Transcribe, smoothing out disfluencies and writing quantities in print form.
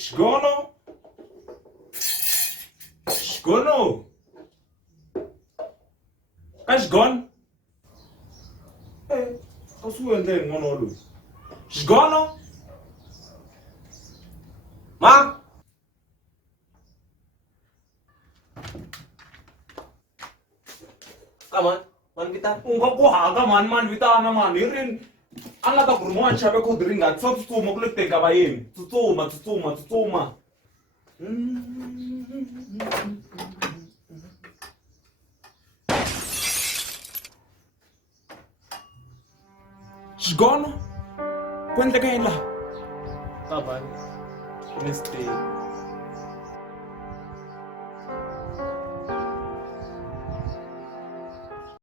Shgono? Shgono? Kashgon? Kasuwende ngono lo. Shgono? Ma? Kaman, man kita. Ungkap ko haga man vita naman irin. Ala ta kurmo shabe ko dringa tsot tu mo klek te kabayim. Tutuma. Shgono? Kwente kayo la. Kaman, neste.